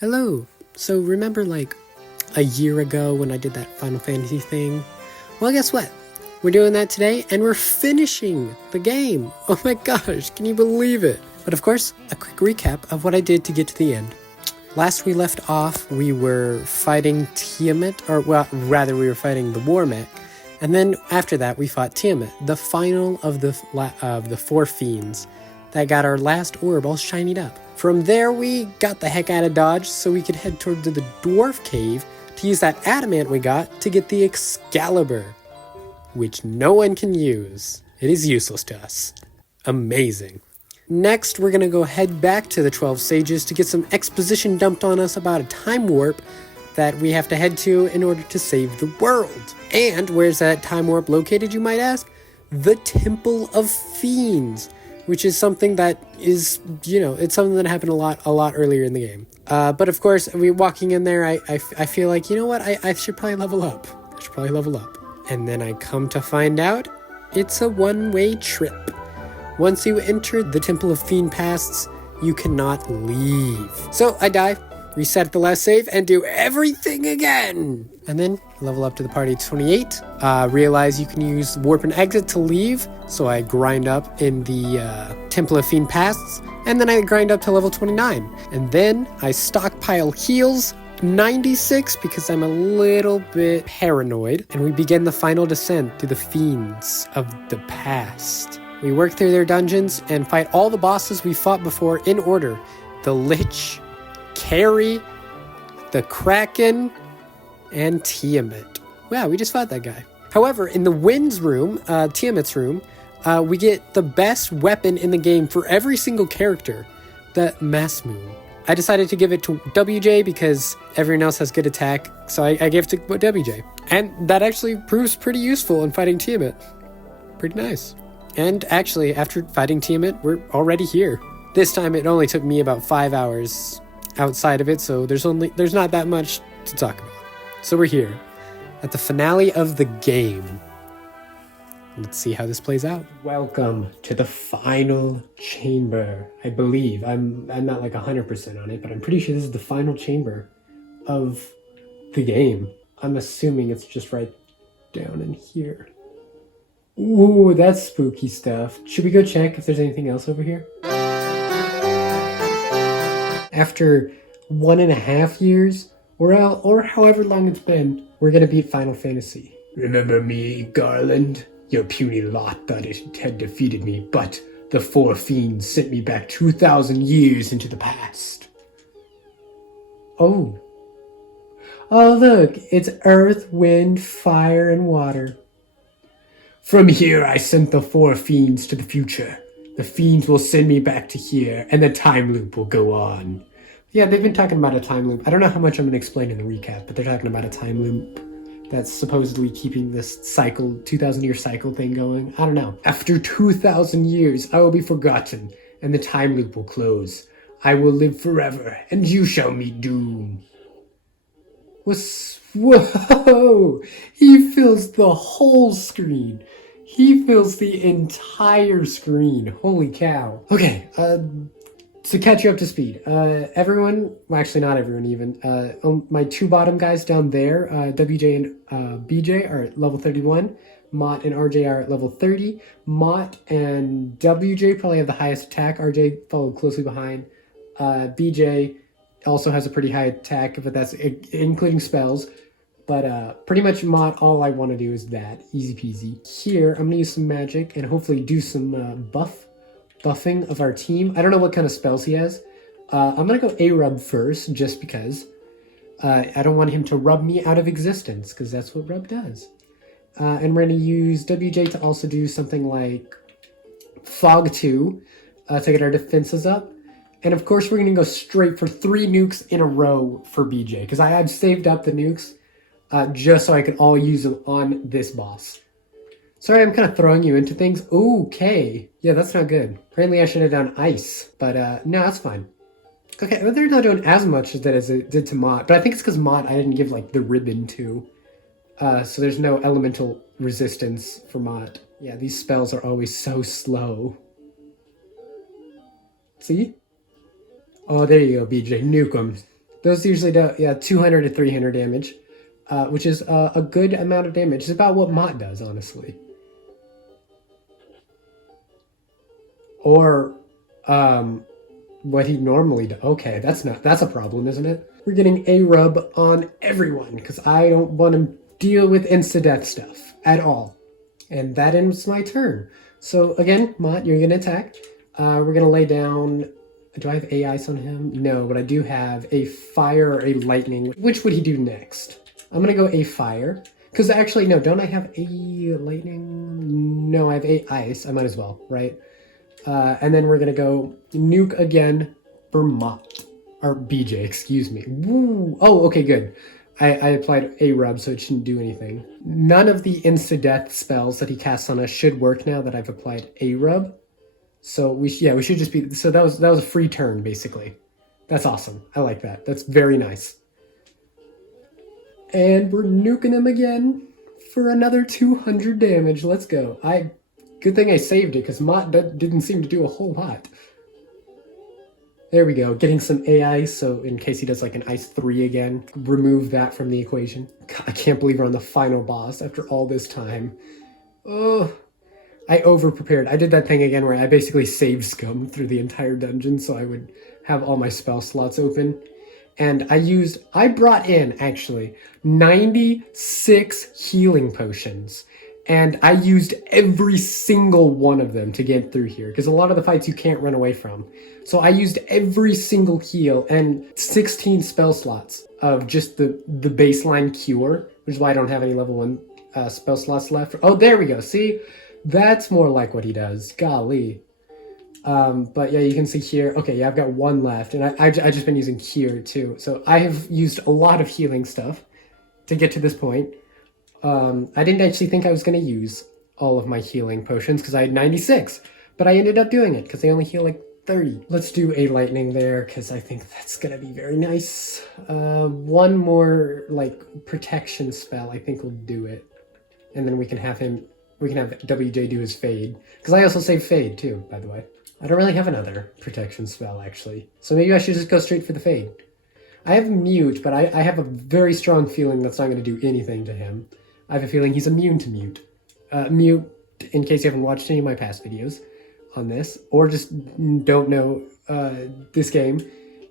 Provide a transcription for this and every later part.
Hello. So remember like a year ago when I did that Final Fantasy thing? Well, guess what? We're doing that today and we're finishing the game. Oh my gosh, can you believe it? But of course, a quick recap of what I did to get to the end. Last we left off, we were fighting Tiamat, or well, rather we were fighting the War Mech. And then after that, we fought Tiamat, the final of the four fiends that got our last orb all shinied up. From there, we got the heck out of Dodge so we could head toward the dwarf cave to use that adamant we got to get the Excalibur, which no one can use. It is useless to us. Amazing. Next, we're going to go head back to the 12 Sages to get some exposition dumped on us about a time warp that we have to head to in order to save the world. And where's that time warp located, you might ask? The Temple of Fiends, which is something that is, it's something that happened a lot earlier in the game. But of course, walking in there, I feel like, you know what, I should probably level up. And then I come to find out it's a one-way trip. Once you enter the Temple of Fiend Pasts, you cannot leave. So I die, reset the last save, and do everything again. And then level up to the party 28. Realize you can use warp and exit to leave. So I grind up in the Temple of Fiend Pasts, and then I grind up to level 29. And then I stockpile heals, 96, because I'm a little bit paranoid. And we begin the final descent through the fiends of the past. We work through their dungeons and fight all the bosses we fought before in order. The Lich, Carrie, the Kraken, and Tiamat. Wow, we just fought that guy. However, in the Wind's room, Tiamat's room, we get the best weapon in the game for every single character, the Mass Moon. I decided to give it to WJ because everyone else has good attack, so I gave it to WJ. And that actually proves pretty useful in fighting Tiamat. Pretty nice. And actually, after fighting Tiamat, we're already here. This time it only took me about 5 hours outside of it, so there's not that much to talk about. So we're here at the finale of the game. Let's see how this plays out. Welcome to the final chamber. I believe I'm not like 100% on it, but I'm pretty sure this is the final chamber of the game. I'm assuming it's just right down in here. Ooh, that's spooky stuff. Should we go check if there's anything else over here? After 1.5 years, or however long it's been, we're gonna beat Final Fantasy. Remember me, Garland? Your puny lot thought it had defeated me, but the four fiends sent me back 2,000 years into the past. Oh. Oh look, it's earth, wind, fire, and water. From here, I sent the four fiends to the future. The fiends will send me back to here, and the time loop will go on. Yeah, they've been talking about a time loop. I don't know how much I'm going to explain in the recap, but they're talking about a time loop that's supposedly keeping this cycle, 2,000-year cycle thing going. I don't know. After 2,000 years, I will be forgotten, and the time loop will close. I will live forever, and you shall meet doom. Whoa! He fills the whole screen. He fills the entire screen. Holy cow. Okay, to catch you up to speed, everyone, well actually not everyone even, my two bottom guys down there, WJ and BJ are at level 31, Mott and RJ are at level 30, Mott and WJ probably have the highest attack, RJ followed closely behind, BJ also has a pretty high attack, but that's including spells. But pretty much Mott, all I want to do is that. Easy peasy. Here, I'm going to use some magic and hopefully do some buffing of our team. I don't know what kind of spells he has. I'm going to go A-Rub first, just because. I don't want him to rub me out of existence, because that's what Rub does. And we're going to use WJ to also do something like Fog 2 to get our defenses up. And of course, we're going to go straight for 3 nukes in a row for BJ, because I had saved up the nukes just so I could all use them on this boss. Sorry, I'm kind of throwing you into things. Okay. Yeah, that's not good. Apparently I should have done ice, but no, that's fine. Okay, well, they're not doing as much as that as it did to Mott, but I think it's because Mott I didn't give, like, the ribbon to. So there's no elemental resistance for Mott. Yeah, these spells are always so slow. See? Oh, there you go, BJ. Nuke 'em. Those usually do, yeah, 200 to 300 damage, which is a good amount of damage. It's about what Mott does, honestly. Or what he normally does. Okay, that's a problem, isn't it? We're getting a rub on everyone because I don't want to deal with insta-death stuff at all. And that ends my turn. So again, Mott, you're gonna attack. We're gonna lay down. Do I have a ice on him? No, but I do have a fire or a lightning. Which would he do next? I'm gonna go a fire. Because actually, no, don't I have a lightning? No, I have a ice. I might as well, right? And then we're gonna go nuke again for Mott. Or BJ, excuse me. Woo! Oh, okay, good. I applied a rub, so it shouldn't do anything. None of the insta-death spells that he casts on us should work now that I've applied a rub. So we should just be. So that was a free turn basically. That's awesome. I like that. That's very nice. And we're nuking him again for another 200 damage. Let's go. Good thing I saved it because Mott didn't seem to do a whole lot. There we go, getting some AI, so in case he does like an Ice 3 again, remove that from the equation. God, I can't believe we're on the final boss after all this time. Oh, I over-prepared. I did that thing again where I basically saved scum through the entire dungeon so I would have all my spell slots open. And I brought in, actually, 96 healing potions. And I used every single one of them to get through here, because a lot of the fights you can't run away from. So I used every single heal and 16 spell slots of just the baseline cure, which is why I don't have any level 1 spell slots left. Oh, there we go. See? That's more like what he does. Golly. But yeah, you can see here. Okay, yeah, I've got 1 left, and I just been using cure too. So I have used a lot of healing stuff to get to this point. I didn't actually think I was going to use all of my healing potions because I had 96, but I ended up doing it because they only heal like 30. Let's do a lightning there because I think that's going to be very nice. 1 more like protection spell I think will do it. And then we can have WJ do his fade. Because I also save fade too, by the way. I don't really have another protection spell actually. So maybe I should just go straight for the fade. I have mute, but I have a very strong feeling that's not going to do anything to him. I have a feeling he's immune to mute. Mute, in case you haven't watched any of my past videos on this, or just don't know this game,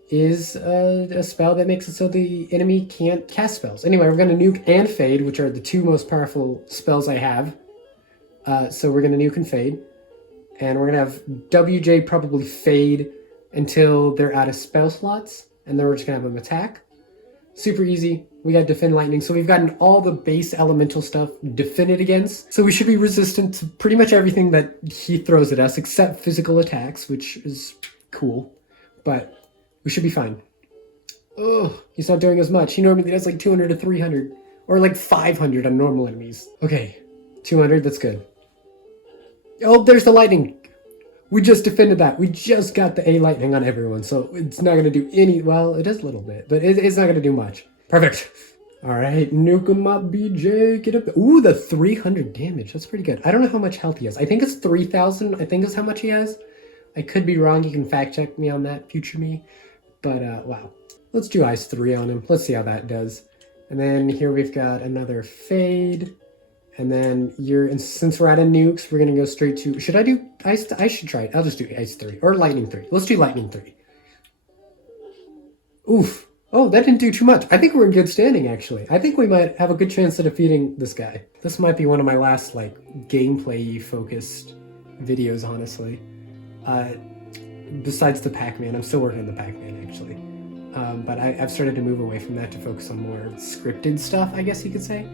is a spell that makes it so the enemy can't cast spells. Anyway, we're going to nuke and fade, which are the 2 most powerful spells I have. So we're going to nuke and fade. And we're going to have WJ probably fade until they're out of spell slots. And then we're just going to have them attack. Super easy. We got defend lightning. So we've gotten all the base elemental stuff defended against. So we should be resistant to pretty much everything that he throws at us, except physical attacks, which is cool. But we should be fine. Oh, he's not doing as much. He normally does like 200 to 300. Or like 500 on normal enemies. Okay, 200, that's good. Oh, there's the lightning. We just defended that. We just got the A lightning on everyone, so it's not going to do any... Well, it does a little bit, but it's not going to do much. Perfect. All right, nuke him up, BJ. Get up there. Ooh, the 300 damage. That's pretty good. I don't know how much health he has. I think it's 3,000. I think is how much he has. I could be wrong. You can fact check me on that, future me. But, wow. Let's do Ice 3 on him. Let's see how that does. And then here we've got another fade. And then since we're out of nukes, we're going to go straight to... Should I do Ice? I should try it. I'll just do Ice 3. Or Lightning 3. Let's do Lightning 3. Oof. Oh, that didn't do too much. I think we're in good standing, actually. I think we might have a good chance of defeating this guy. This might be one of my last, like, gameplay-focused videos, honestly. Besides the Pac-Man. I'm still working on the Pac-Man, actually. But I've started to move away from that to focus on more scripted stuff, I guess you could say.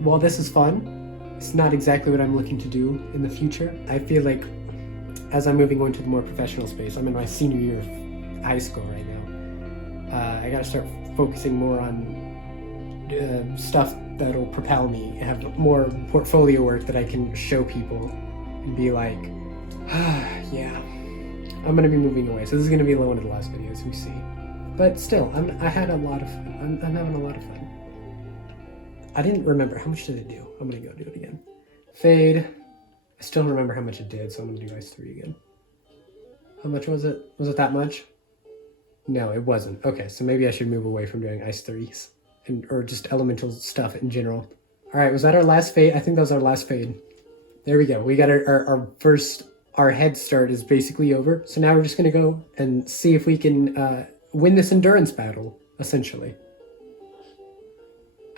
While this is fun, it's not exactly what I'm looking to do in the future. I feel like as I'm moving on to the more professional space, I'm in my senior year of high school right now. I gotta start focusing more on stuff that'll propel me, have more portfolio work that I can show people and be like, yeah, I'm gonna be moving away. So this is gonna be one of the last videos we see. But still, I had a lot of fun. I'm having a lot of fun. I didn't remember. How much did it do? I'm going to go do it again. Fade. I still don't remember how much it did, so I'm going to do Ice 3 again. How much was it? Was it that much? No, it wasn't. Okay, so maybe I should move away from doing ice 3s. Or just elemental stuff in general. Alright, was that our last fade? I think that was our last fade. There we go. We got our first... Our head start is basically over. So now we're just going to go and see if we can win this endurance battle, essentially.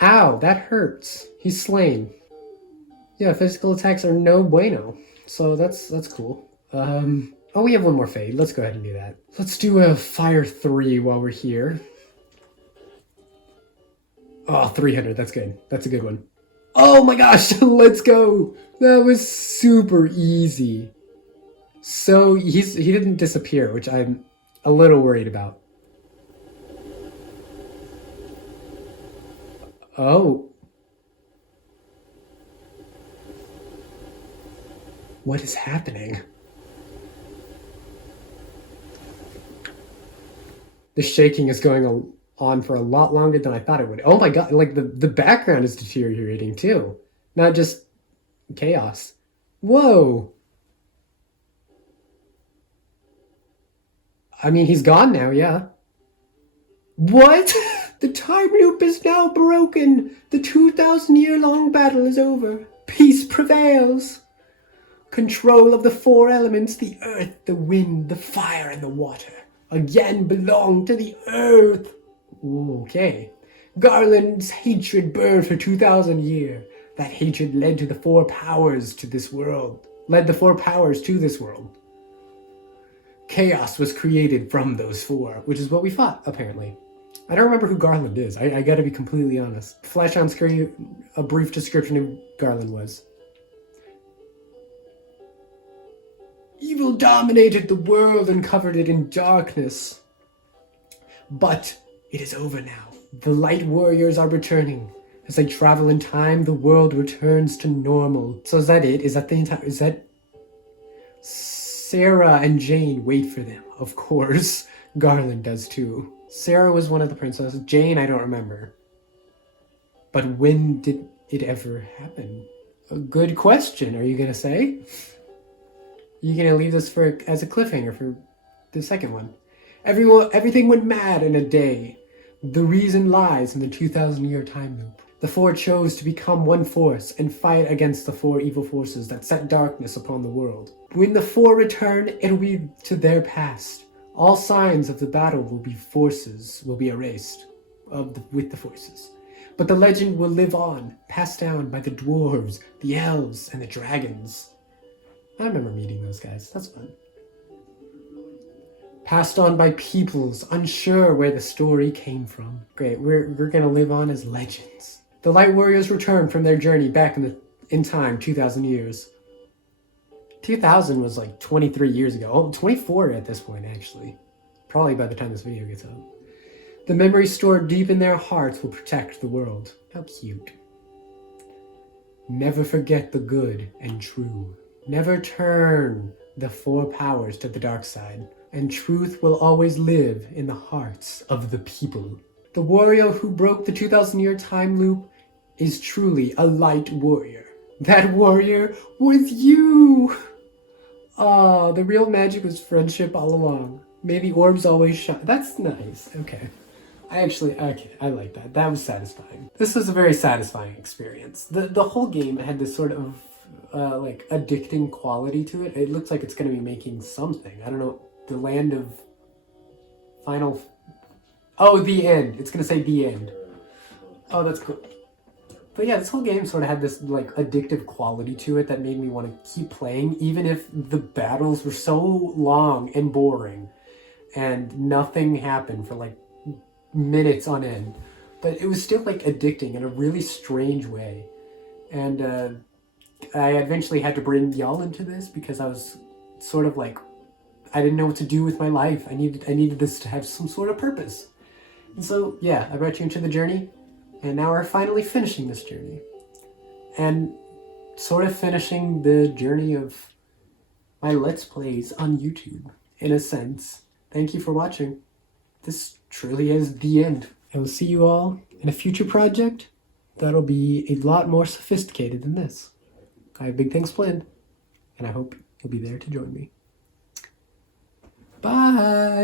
Ow, that hurts. He's slain. Yeah, physical attacks are no bueno. So that's cool. Oh, we have one more fade. Let's go ahead and do that. Let's do a fire 3 while we're here. Oh, 300. That's good. That's a good one. Oh my gosh, let's go. That was super easy. So he didn't disappear, which I'm a little worried about. Oh. What is happening? The shaking is going on for a lot longer than I thought it would. Oh my god, like the background is deteriorating too. Not just chaos. Whoa. I mean, he's gone now, yeah. What? The time loop is now broken. The 2,000-year-long battle is over. Peace prevails. Control of the 4 elements, the earth, the wind, the fire, and the water, again belong to the earth. Okay. Garland's hatred burned for 2,000 years. That hatred led to the 4 powers to this world. Chaos was created from those 4, which is what we fought, apparently. I don't remember who Garland is. I gotta be completely honest. Flash on screen a brief description of who Garland was. Evil dominated the world and covered it in darkness. But it is over now. The light warriors are returning. As they travel in time, the world returns to normal. So is that it? Is that the entire... Is that... Sarah and Jane wait for them. Of course. Garland does too. Sarah was one of the princesses. Jane, I don't remember. But when did it ever happen? A good question, are you going to say? You're going to leave this as a cliffhanger for the second one. Everything went mad in a day. The reason lies in the 2,000-year time loop. The 4 chose to become one force and fight against the 4 evil forces that set darkness upon the world. When the 4 return, it'll be to their past. All signs of the battle will be erased with the forces. But the legend will live on, passed down by the dwarves, the elves, and the dragons. I remember meeting those guys. That's fun. Passed on by peoples unsure where the story came from. Great, we're gonna live on as legends. The Light Warriors return from their journey back in time, 2,000 years. 2000 was like 23 years ago. Oh, 24 at this point, actually. Probably by the time this video gets out. The memories stored deep in their hearts will protect the world. How cute. Never forget the good and true. Never turn the 4 powers to the dark side. And truth will always live in the hearts of the people. The warrior who broke the 2,000-year time loop is truly a light warrior. That warrior was you! Oh, the real magic was friendship all along. May the orbs always shine. That's nice. Okay. I like that. That was satisfying. This was a very satisfying experience. The whole game had this sort of, like, addicting quality to it. It looks like it's going to be making something. I don't know. The land of final... Oh, the end. It's going to say the end. Oh, that's cool. But yeah, this whole game sort of had this, like, addictive quality to it that made me want to keep playing, even if the battles were so long and boring and nothing happened for, like, minutes on end. But it was still, like, addicting in a really strange way. And I eventually had to bring y'all into this because I was sort of, like, I didn't know what to do with my life. I needed this to have some sort of purpose. And so, yeah, I brought you into the journey. And now we're finally finishing this journey. And sort of finishing the journey of my Let's Plays on YouTube, in a sense. Thank you for watching. This truly is the end. I will see you all in a future project that'll be a lot more sophisticated than this. I have big things planned, and I hope you'll be there to join me. Bye.